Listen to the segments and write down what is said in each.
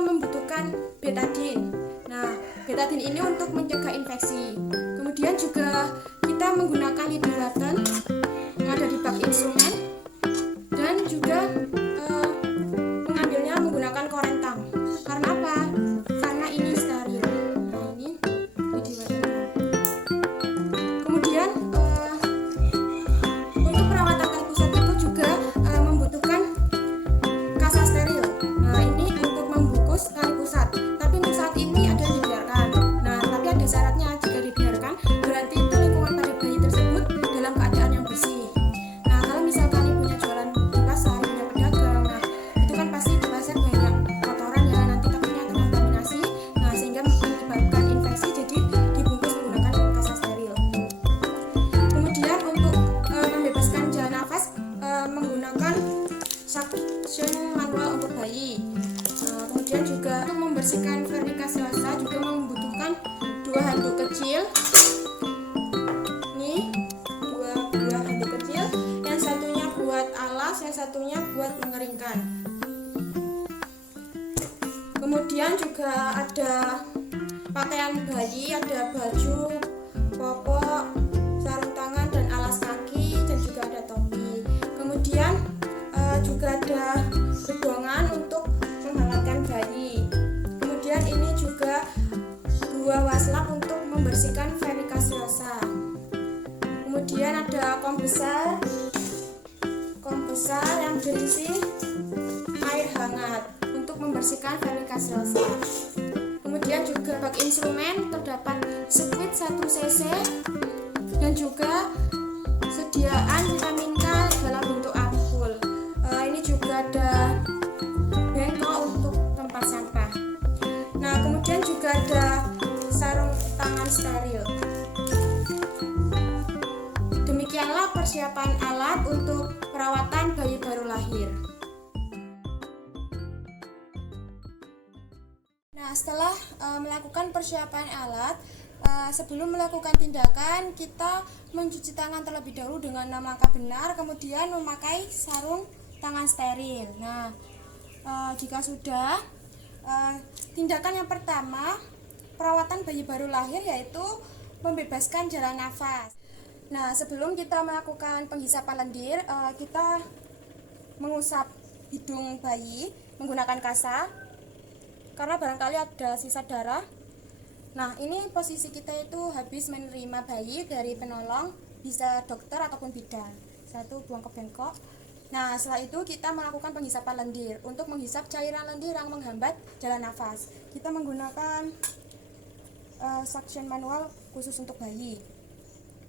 membutuhkan betadine. Nah, betadine ini untuk mencegah infeksi. Kemudian juga kita menggunakan leading button yang ada di bak instrumen, dan juga mengambilnya menggunakan korentang. Karena apa? Karena ini steril. Nah, ini leading buttonnya. Kemudian untuk perawatan tali pusat itu juga membutuhkan kasa steril. Nah, ini untuk membungkus tali pusat. Tapi untuk saat ini ada yang dibiarkan. Nah, tapi ada syaratnya. Jika dibiarkan, berarti itu lingkungan pada bayi tersebut dalam keadaan yang bersih. Nah, kalau misalkan ibunya jualan di pasar, ibunya pedagang, nah itu kan pasti di pasar banyak kotoran ya, nanti takutnya terkontaminasi. Nah, sehingga menyebabkan infeksi, jadi dibungkus menggunakan kasa steril. Kemudian untuk membebaskan jalan nafas menggunakan suction manual untuk bayi. Kemudian juga untuk membersihkan vernika selosa juga membutuhkan 2 handuk kecil. Ini dua handuk kecil, yang satunya buat alas, yang satunya buat mengeringkan. Kemudian juga ada pakaian bayi, ada baju, popok, sarung tangan dan alas kaki, dan juga ada topi. Kemudian juga ada bedongan untuk menghangatkan bayi. Kemudian ini juga 2 waslap untuk membersihkan vernika selosa. Kemudian ada kom besar yang berisi air hangat untuk membersihkan vernika selosa. Kemudian juga bak instrumen terdapat squid 1 cc dan juga sediaan vitamin K dalam bentuk ampul. Ini juga ada bengkok untuk tempat sampah. Nah, kemudian juga ada sarung tangan steril. Demikianlah persiapan alat untuk perawatan bayi baru lahir. Nah, setelah melakukan persiapan alat, sebelum melakukan tindakan, kita mencuci tangan terlebih dahulu dengan 6 langkah benar, kemudian memakai sarung tangan steril. Nah, jika sudah, tindakan yang pertama perawatan bayi baru lahir yaitu membebaskan jalan nafas. Nah, sebelum kita melakukan penghisapan lendir, kita mengusap hidung bayi menggunakan kasa karena barangkali ada sisa darah. Nah, ini posisi kita itu habis menerima bayi dari penolong, bisa dokter ataupun bidan. Satu, buang ke bengkok. Nah, setelah itu kita melakukan penghisapan lendir untuk menghisap cairan lendir yang menghambat jalan nafas. Kita menggunakan suction manual khusus untuk bayi.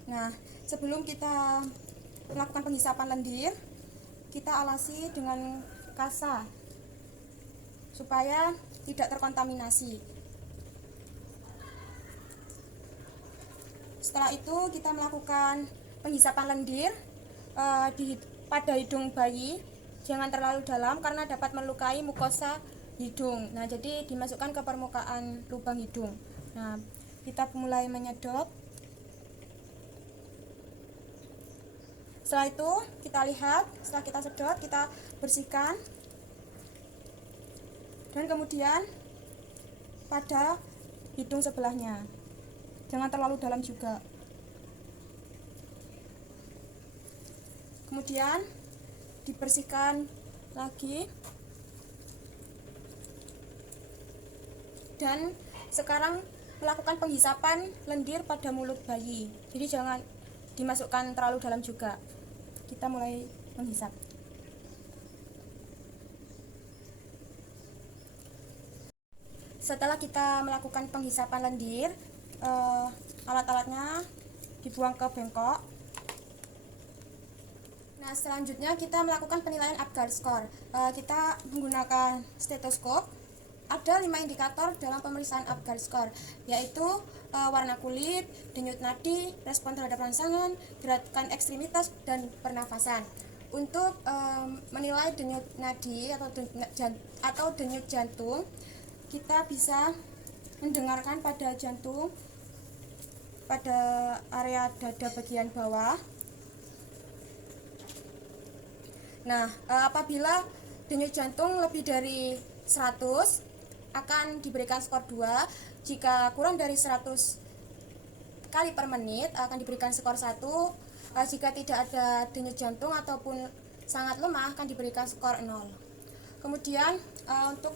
Nah, sebelum kita melakukan penghisapan lendir, kita alasi dengan kasa supaya tidak terkontaminasi. Setelah itu kita melakukan penghisapan lendir pada hidung bayi, jangan terlalu dalam karena dapat melukai mukosa hidung. Nah, jadi dimasukkan ke permukaan lubang hidung. Nah, kita mulai menyedot. Setelah itu kita lihat, setelah kita sedot, kita bersihkan. Dan kemudian pada hidung sebelahnya, jangan terlalu dalam juga. Kemudian dibersihkan lagi. Dan sekarang melakukan penghisapan lendir pada mulut bayi. Jadi jangan dimasukkan terlalu dalam juga. Kita mulai menghisap. Setelah kita melakukan penghisapan lendir, alat-alatnya dibuang ke bengkok. Nah, selanjutnya kita melakukan penilaian Apgar score. Kita menggunakan stetoskop. Ada 5 indikator dalam pemeriksaan Apgar score, yaitu warna kulit, denyut nadi, respon terhadap rangsangan, gerakan ekstremitas, dan pernafasan. Untuk menilai denyut nadi atau denyut jantung, kita bisa mendengarkan pada jantung pada area dada bagian bawah. Nah, apabila denyut jantung lebih dari 100, akan diberikan skor 2. Jika kurang dari 100 kali per menit akan diberikan skor 1. Jika tidak ada denyut jantung ataupun sangat lemah akan diberikan skor 0. Kemudian untuk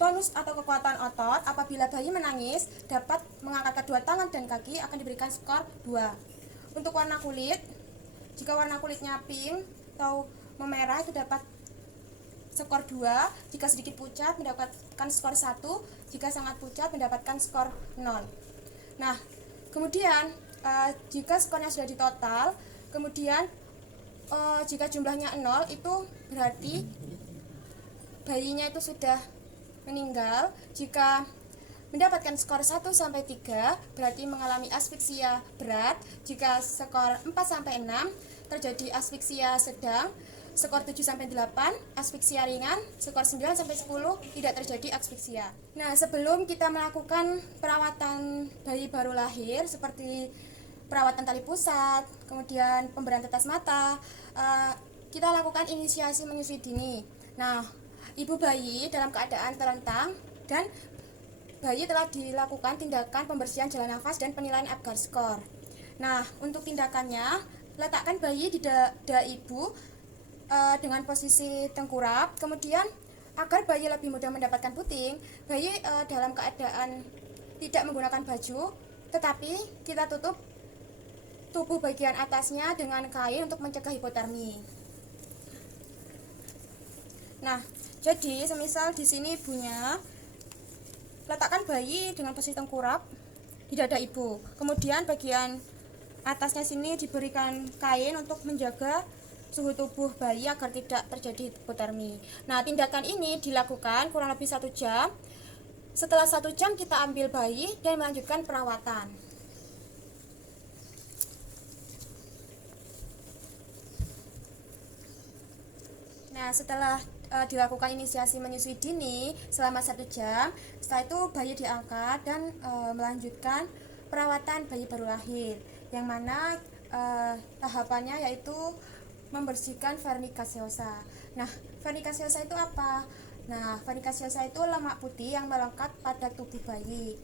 tonus atau kekuatan otot, apabila bayi menangis dapat mengangkat kedua tangan dan kaki akan diberikan skor 2. Untuk warna kulit, jika warna kulitnya pink atau memerah itu dapat skor 2. Jika sedikit pucat mendapatkan skor 1. Jika sangat pucat mendapatkan skor 0. Nah, kemudian jika skornya sudah ditotal, kemudian jika jumlahnya 0 itu berarti bayinya itu sudah meninggal. Jika mendapatkan skor 1 sampai 3 berarti mengalami asfiksia berat. Jika skor 4 sampai 6 terjadi asfiksia sedang. Skor 7 sampai 8 asfiksia ringan. Skor 9 sampai 10 tidak terjadi asfiksia. Nah, sebelum kita melakukan perawatan bayi baru lahir seperti perawatan tali pusat, kemudian pemberian tetes mata, kita lakukan inisiasi menyusui dini. Nah, ibu bayi dalam keadaan terlentang dan bayi telah dilakukan tindakan pembersihan jalan nafas dan penilaian Apgar score. Nah, untuk tindakannya, letakkan bayi di dada ibu dengan posisi tengkurap. Kemudian agar bayi lebih mudah mendapatkan puting, bayi dalam keadaan tidak menggunakan baju, tetapi kita tutup tubuh bagian atasnya dengan kain untuk mencegah hipotermi. Nah, jadi semisal di sini ibunya, letakkan bayi dengan posisi tengkurap di dada ibu. Kemudian bagian atasnya sini diberikan kain untuk menjaga suhu tubuh bayi agar tidak terjadi hipotermi. Nah, tindakan ini dilakukan kurang lebih 1 jam. Setelah 1 jam kita ambil bayi dan melanjutkan perawatan. Nah, setelah dilakukan inisiasi menyusui dini selama 1 jam, setelah itu bayi diangkat dan melanjutkan perawatan bayi baru lahir, yang mana tahapannya yaitu membersihkan vernika seosa. Nah, vernika seosa itu apa? Nah, vernika seosa itu lemak putih yang melekat pada tubuh bayi.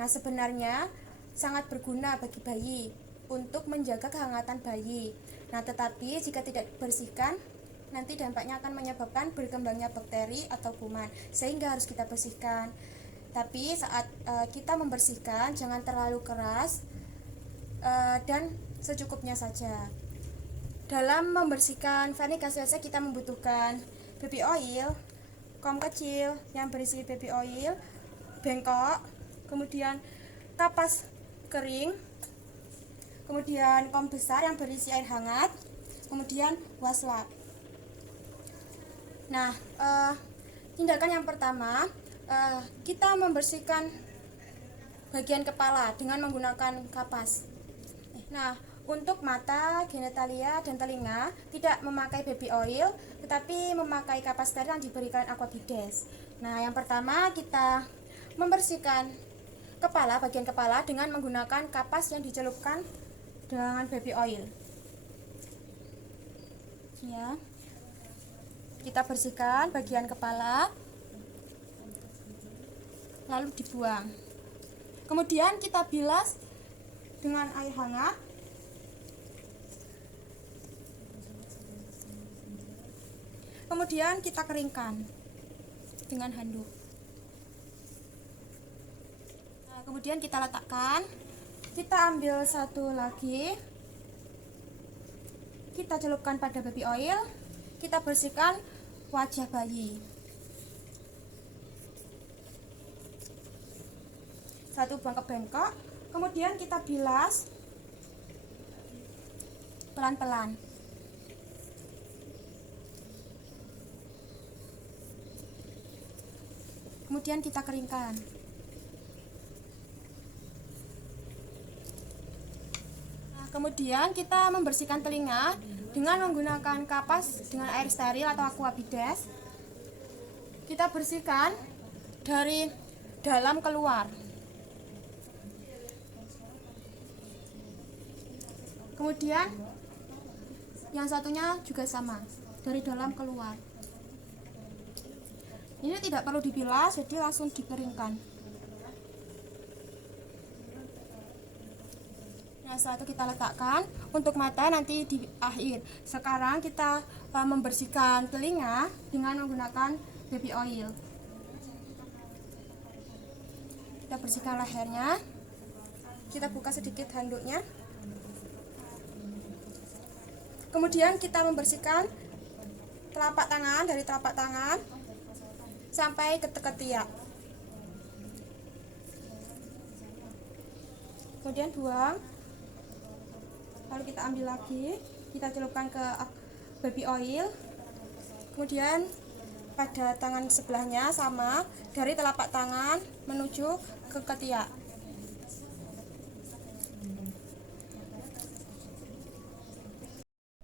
Nah, sebenarnya sangat berguna bagi bayi untuk menjaga kehangatan bayi. Nah, tetapi jika tidak dibersihkan, nanti dampaknya akan menyebabkan berkembangnya bakteri atau kuman, sehingga harus kita bersihkan. Tapi saat kita membersihkan jangan terlalu keras dan secukupnya saja. Dalam membersihkan vernika seosa kita membutuhkan baby oil, kom kecil yang berisi baby oil, bengkok, kemudian kapas kering, kemudian kom besar yang berisi air hangat, kemudian waslap. Nah, tindakan yang pertama, kita membersihkan bagian kepala dengan menggunakan kapas. Nah, untuk mata, genitalia, dan telinga tidak memakai baby oil, tetapi memakai kapas steril yang diberikan Aquabides. Nah, yang pertama kita membersihkan kepala, bagian kepala dengan menggunakan kapas yang dicelupkan dengan baby oil. Ya. Kita bersihkan bagian kepala, lalu dibuang. Kemudian kita bilas dengan air hangat. Kemudian kita keringkan dengan handuk. Nah, kemudian kita letakkan. Kita ambil satu lagi. Kita celupkan pada baby oil. Kita bersihkan wajah bayi. Satu bengkok-bengkok. Kemudian kita bilas pelan-pelan. Kemudian kita keringkan. Nah, kemudian kita membersihkan telinga dengan menggunakan kapas dengan air steril atau Aquabides. Kita bersihkan dari dalam keluar. Kemudian yang satunya juga sama, dari dalam keluar. Ini tidak perlu dibilas, jadi langsung dikeringkan. Nah, setelah itu kita letakkan untuk mata nanti di akhir. Sekarang kita membersihkan telinga dengan menggunakan baby oil. Kita bersihkan lehernya. Kita buka sedikit handuknya. Kemudian kita membersihkan telapak tangan, dari telapak tangan sampai ke ketiak. Kemudian buang. Lalu kita ambil lagi, kita celupkan ke baby oil. Kemudian pada tangan sebelahnya sama, dari telapak tangan menuju ke ketiak.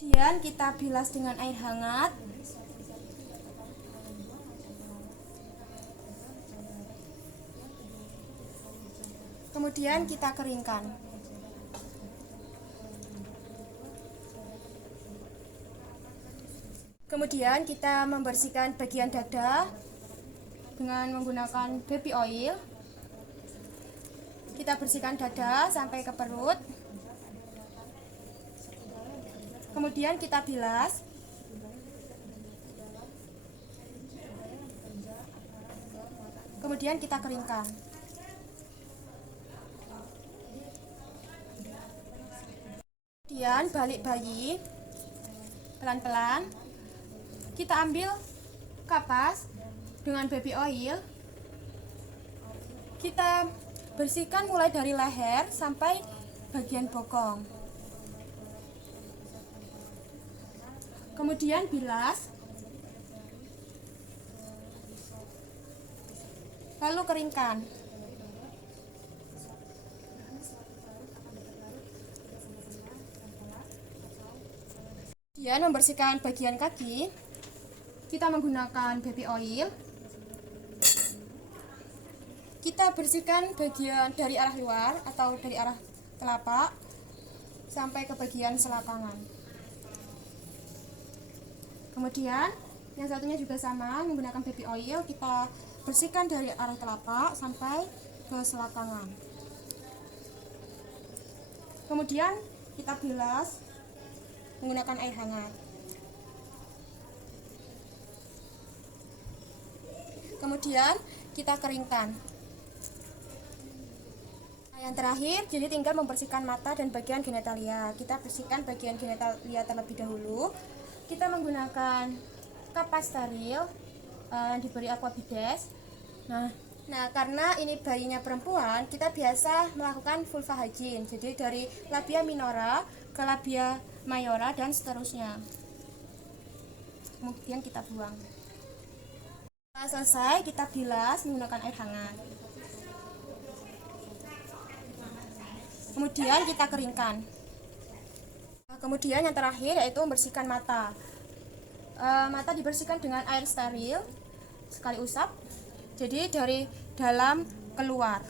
Kemudian kita bilas dengan air hangat. Kemudian kita keringkan. Kemudian kita membersihkan bagian dada dengan menggunakan baby oil. Kita bersihkan dada sampai ke perut. Kemudian kita bilas. Kemudian kita keringkan. Kemudian balik bayi pelan-pelan. Kita ambil kapas dengan baby oil. Kita bersihkan mulai dari leher sampai bagian bokong. Kemudian bilas. Lalu keringkan. Kemudian membersihkan bagian kaki. Kita menggunakan baby oil. Kita bersihkan bagian dari arah luar atau dari arah telapak sampai ke bagian selakangan. Kemudian yang satunya juga sama, menggunakan baby oil. Kita bersihkan dari arah telapak sampai ke selakangan. Kemudian kita bilas menggunakan air hangat. Kemudian kita keringkan. Nah, yang terakhir, jadi tinggal membersihkan mata dan bagian genitalia. Kita bersihkan bagian genitalia terlebih dahulu. Kita menggunakan kapas steril yang diberi aquabides. Nah, karena ini bayinya perempuan, kita biasa melakukan vulva hygiene. Jadi dari labia minora ke labia mayora dan seterusnya. Kemudian kita buang. Setelah selesai, kita bilas menggunakan air hangat. Kemudian kita keringkan. Kemudian yang terakhir yaitu membersihkan mata. Mata dibersihkan dengan air steril sekali usap. Jadi dari dalam keluar.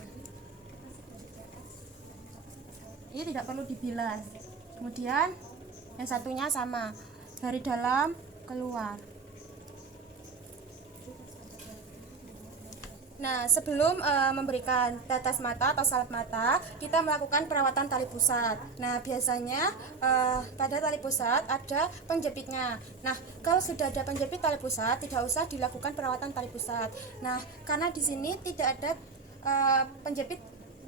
Ini tidak perlu dibilas. Kemudian yang satunya sama, dari dalam keluar. Nah, sebelum memberikan tetes mata atau salep mata, kita melakukan perawatan tali pusat. Nah, biasanya pada tali pusat ada penjepitnya. Nah, kalau sudah ada penjepit tali pusat, tidak usah dilakukan perawatan tali pusat. Nah, karena di sini tidak ada penjepit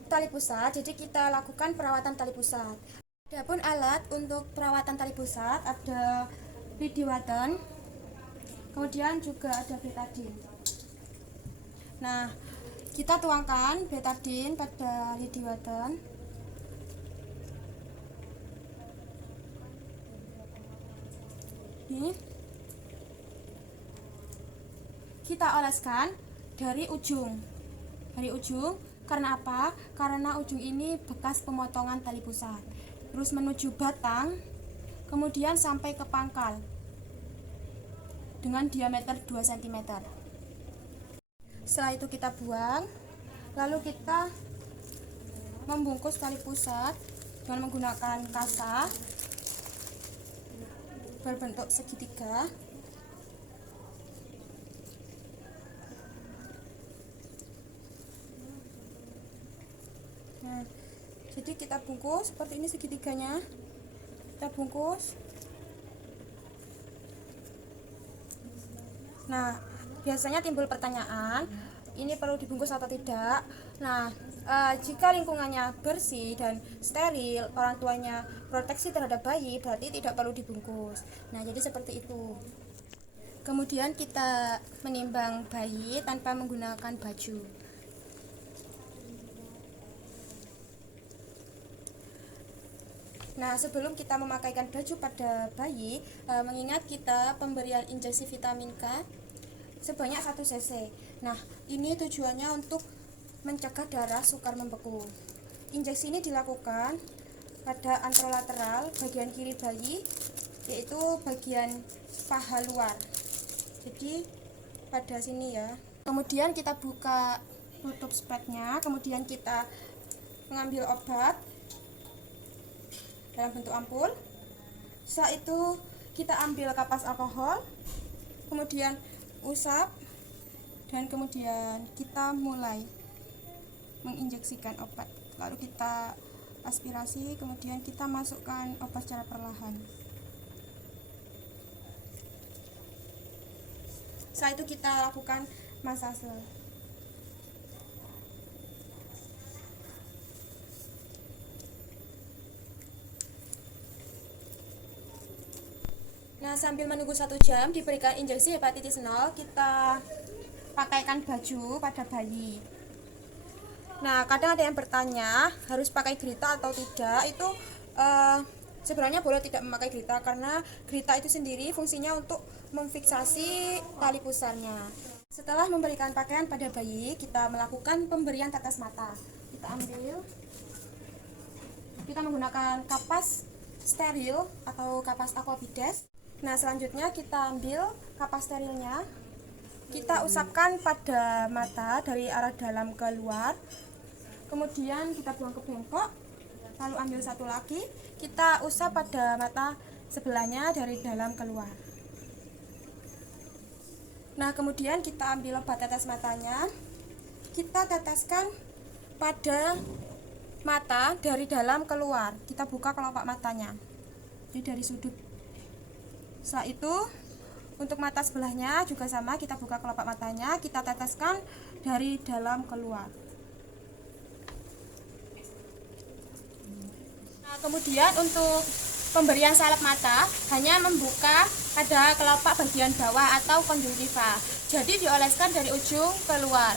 tali pusat, jadi kita lakukan perawatan tali pusat. Adapun alat untuk perawatan tali pusat ada Lidiwaten, kemudian juga ada betadine. Nah, kita tuangkan betadine pada Lidiwaten. Ini kita oleskan dari ujung. Karena apa? Karena ujung ini bekas pemotongan tali pusat. Terus menuju batang, kemudian sampai ke pangkal dengan diameter 2 cm. Setelah itu kita buang, lalu kita membungkus tali pusat dengan menggunakan kasa berbentuk segitiga. Nah, jadi kita bungkus seperti ini segitiganya, kita bungkus. Nah, biasanya timbul pertanyaan, ini perlu dibungkus atau tidak. Nah, jika lingkungannya bersih dan steril, orang tuanya proteksi terhadap bayi, berarti tidak perlu dibungkus. Nah, jadi seperti itu. Kemudian kita menimbang bayi tanpa menggunakan baju. Nah, sebelum kita memakaikan baju pada bayi, mengingat kita pemberian injeksi vitamin K sebanyak 1 cc. Nah, ini tujuannya untuk mencegah darah sukar membeku. Injeksi ini dilakukan pada anterolateral bagian kiri bayi, yaitu bagian paha luar. Jadi pada sini ya. Kemudian kita buka tutup spretnya, kemudian kita mengambil obat dalam bentuk ampul. Setelah itu kita ambil kapas alkohol, kemudian usap, dan kemudian kita mulai menginjeksikan obat. Lalu kita aspirasi, kemudian kita masukkan obat secara perlahan. Setelah itu kita lakukan masase. Nah, sambil menunggu 1 jam diberikan injeksi hepatitis 0, kita pakaikan baju pada bayi. Nah, kadang ada yang bertanya harus pakai gerita atau tidak. Itu sebenarnya boleh tidak memakai gerita, karena gerita itu sendiri fungsinya untuk memfiksasi tali pusarnya. Setelah memberikan pakaian pada bayi, kita melakukan pemberian tetes mata. Kita menggunakan kapas steril atau kapas aquabides. Nah, selanjutnya kita ambil kapas sterilnya, kita usapkan pada mata dari arah dalam ke luar, kemudian kita buang ke bengkok, lalu ambil satu lagi, kita usap pada mata sebelahnya dari dalam ke luar. Nah, kemudian kita ambil obat tetes matanya, kita teteskan pada mata dari dalam keluar, kita buka kelopak matanya, jadi dari sudut. Setelah itu untuk mata sebelahnya juga sama, kita buka kelopak matanya, kita teteskan dari dalam keluar. Nah, kemudian untuk pemberian salep mata hanya membuka pada kelopak bagian bawah atau konjungtiva, jadi dioleskan dari ujung keluar.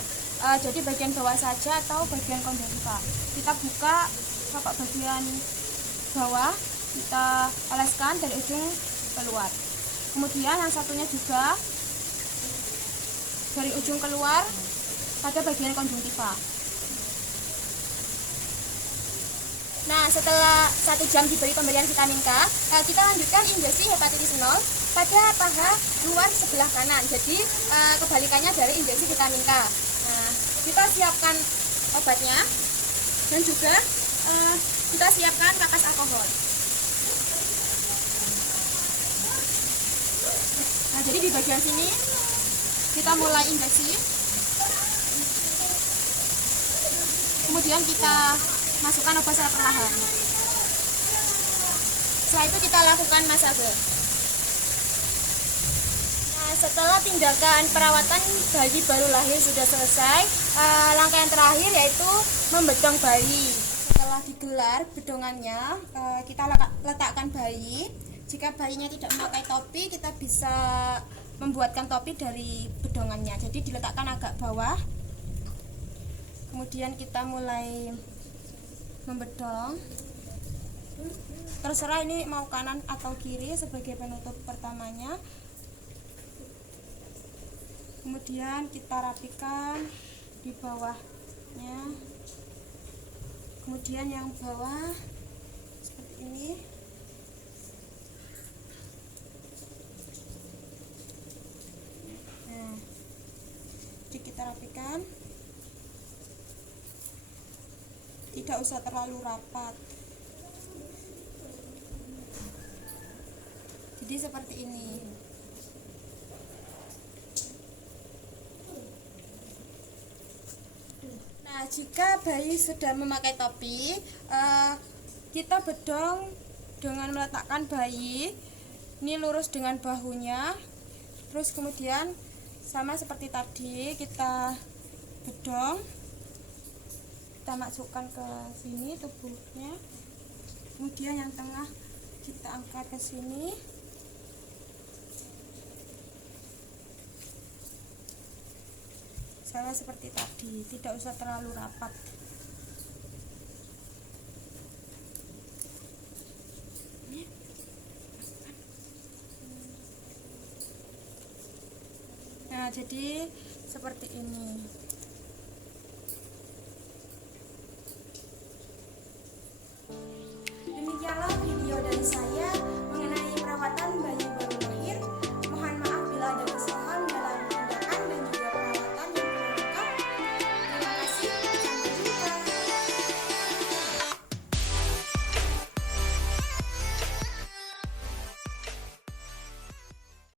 Jadi bagian bawah saja atau bagian konjungtiva. Kita buka kelopak bagian bawah, kita oleskan dari ujung keluar. Kemudian yang satunya juga dari ujung keluar pada bagian konjungtiva. Nah, setelah 1 jam diberi pemberian vitamin K, kita lanjutkan injeksi hepatitis 0 pada paha luar sebelah kanan. Jadi kebalikannya dari injeksi vitamin K. Nah, kita siapkan obatnya dan juga kita siapkan kapas alkohol. Nah, jadi di bagian sini kita mulai injeksi, kemudian kita masukkan obat secara perlahan. Setelah itu kita lakukan masase. Nah, setelah tindakan perawatan bayi baru lahir sudah selesai, langkah yang terakhir yaitu membedong bayi. Setelah digelar bedongannya, kita letakkan bayi. Jika bayinya tidak memakai topi, kita bisa membuatkan topi dari bedongannya. Jadi diletakkan agak bawah. Kemudian kita mulai membedong. Terserah ini mau kanan atau kiri sebagai penutup pertamanya. Kemudian kita rapikan di bawahnya. Kemudian yang bawah seperti ini. Kita rapikan, tidak usah terlalu rapat, jadi seperti ini. Nah, jika bayi sudah memakai topi, kita bedong dengan meletakkan bayi ini lurus dengan bahunya. Terus kemudian sama seperti tadi, kita bedong, kita masukkan ke sini tubuhnya. Kemudian yang tengah kita angkat ke sini. Sama seperti tadi, tidak usah terlalu rapat. Nah, jadi seperti ini.